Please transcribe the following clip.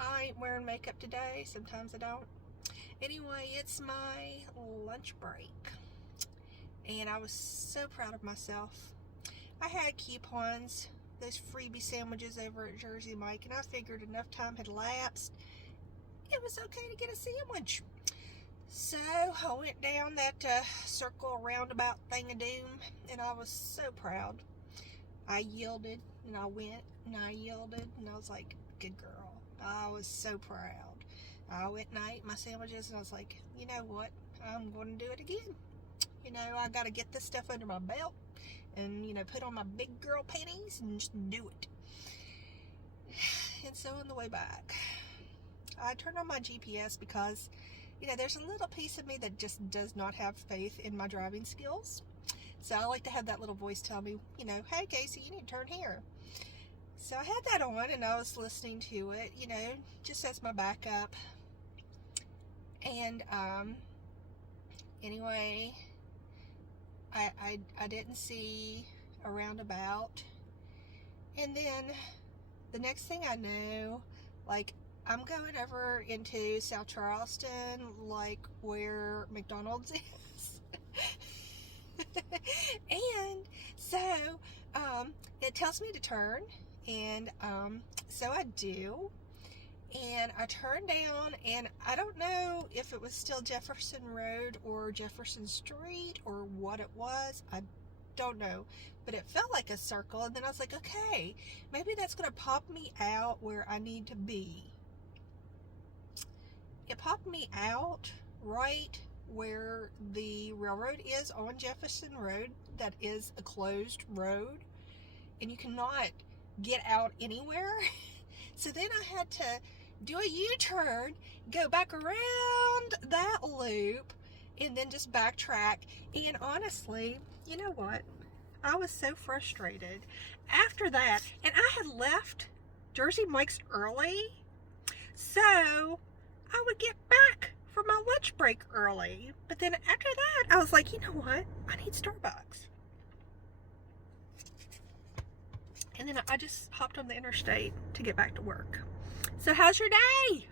I ain't wearing makeup today. Sometimes I don't. Anyway, it's my lunch break. And I was so proud of myself. I had coupons, those freebie sandwiches over at Jersey Mike, and I figured enough time had lapsed. It was okay to get a sandwich. So I went down that circle-roundabout thing-a-doom, and I was so proud. I yielded, and I went, and I yielded, and I was like, good girl. I was so proud. I went and I ate my sandwiches, and I was like, you know what? I'm going to do it again. You know, I got to get this stuff under my belt and, you know, put on my big girl panties and just do it. And so on the way back, I turned on my GPS because, you know, there's a little piece of me that just does not have faith in my driving skills. So I like to have that little voice tell me, you know, hey, Casey, you need to turn here. So I had that on, and I was listening to it, you know, just as my backup. And anyway, I didn't see a roundabout. And then the next thing I know, like, I'm going over into South Charleston, like where McDonald's is. And so it tells me to turn, and so I do, and I turn down, and I don't know if it was still Jefferson Road or Jefferson Street or what it was. I don't know, but it felt like a circle. And then I was like, okay, maybe that's gonna pop me out where I need to be. It popped me out right where the railroad is on Jefferson Road. That is a closed road, and you cannot get out anywhere. So then I had to do a U-turn, go back around that loop, and then just backtrack. And honestly, you know what? I was so frustrated after that, and I had left Jersey Mike's early, so I would get back for my lunch break early. But then after that, I was like, you know what? I need Starbucks. And then I just hopped on the interstate to get back to work. So how's your day?